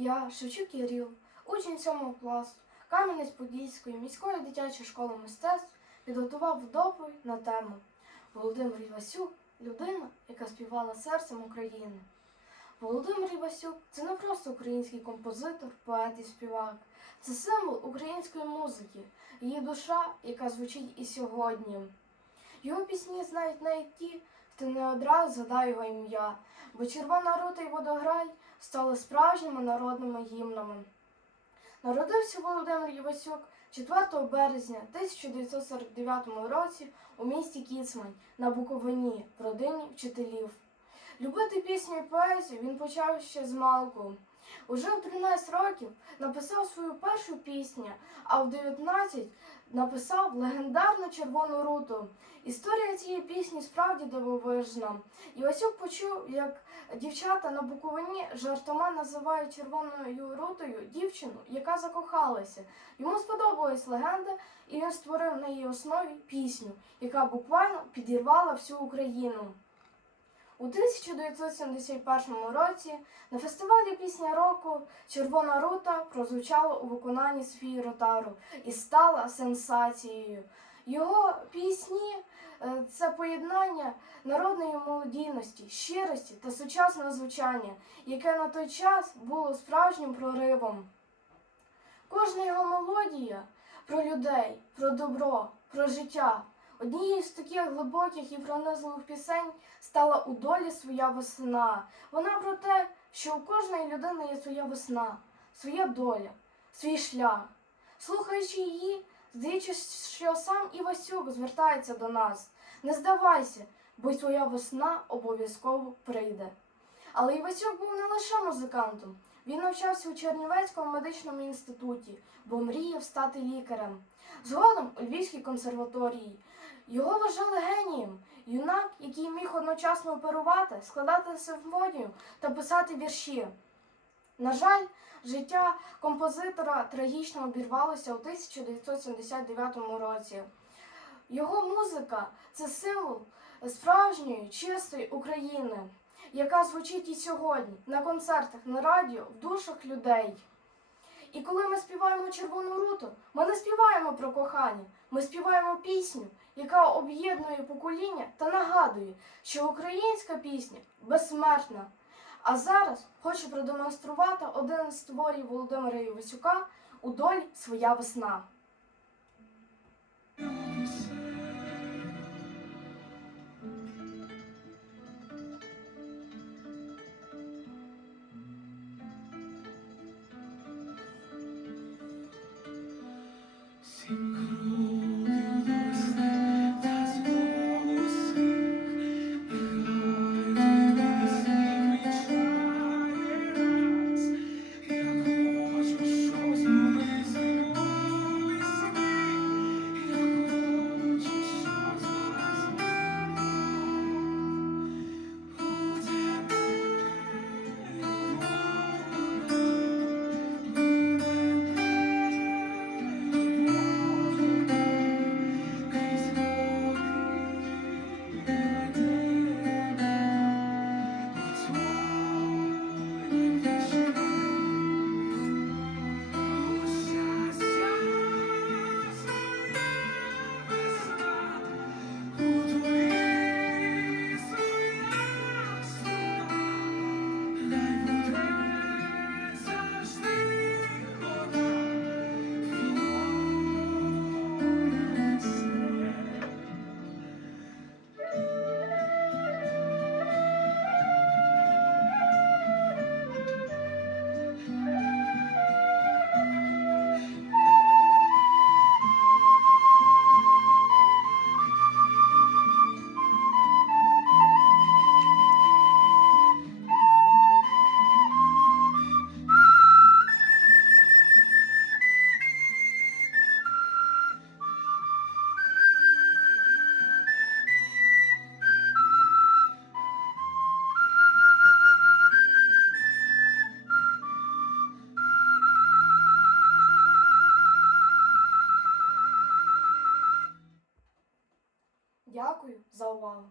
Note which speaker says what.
Speaker 1: Я Шевчук Яріл, учень 7 класу Кам'янець-Подільської міської дитячої школи мистецтв, підготував доповідь на тему Володимир Івасюк людина, яка співала серцем України. Володимир Івасюк це не просто український композитор, поет і співак, це символ української музики, її душа, яка звучить і сьогодні. Його пісні знають навіть ті, хто не одразу згадає його ім'я, бо Червона рута й водограй стали справжніми народними гімнами. Народився Володимир Івасюк 4 березня 1949 році у місті Кіцмань на Буковині в родині вчителів. Любити пісню і поезію він почав ще з малку. Уже в 13 років написав свою першу пісню, а в 19 написав легендарну червону руту. Історія цієї пісні справді дивовижна. Івасюк почув, як дівчата на Буковині жартома називають червоною рутою дівчину, яка закохалася. Йому сподобалась легенда, і він створив на її основі пісню, яка буквально підірвала всю Україну. У 1971 році на фестивалі Пісня року Червона рута прозвучала у виконанні Софії Ротару і стала сенсацією. Його пісні е, це поєднання народної молодійності, щирості та сучасного звучання, яке на той час було справжнім проривом. Кожна його мелодія про людей, про добро, про життя. Однією з таких глибоких і пронизливих пісень стала у долі своя весна. Вона про те, що у кожної людини є своя весна, своя доля, свій шлях. Слухаючи її, здається, що сам Івасюк звертається до нас. Не здавайся, бо й твоя весна обов'язково прийде. Але Івасюк був не лише музикантом. Він навчався у Чернівецькому медичному інституті, бо мріяв стати лікарем. Згодом у Львівській консерваторії. Його вважали генієм, юнак, який міг одночасно оперувати, складати симфонію та писати вірші. На жаль, життя композитора трагічно обірвалося у 1979 році. Його музика це символ справжньої, чистої України, яка звучить і сьогодні на концертах, на радіо, в душах людей. І коли ми співаємо червону руту, ми не співаємо про кохання, ми співаємо пісню, яка об'єднує покоління та нагадує, що українська пісня безсмертна. А зараз хочу продемонструвати один з творів Володимира Івасюка у долі своя весна.
Speaker 2: 遭完了。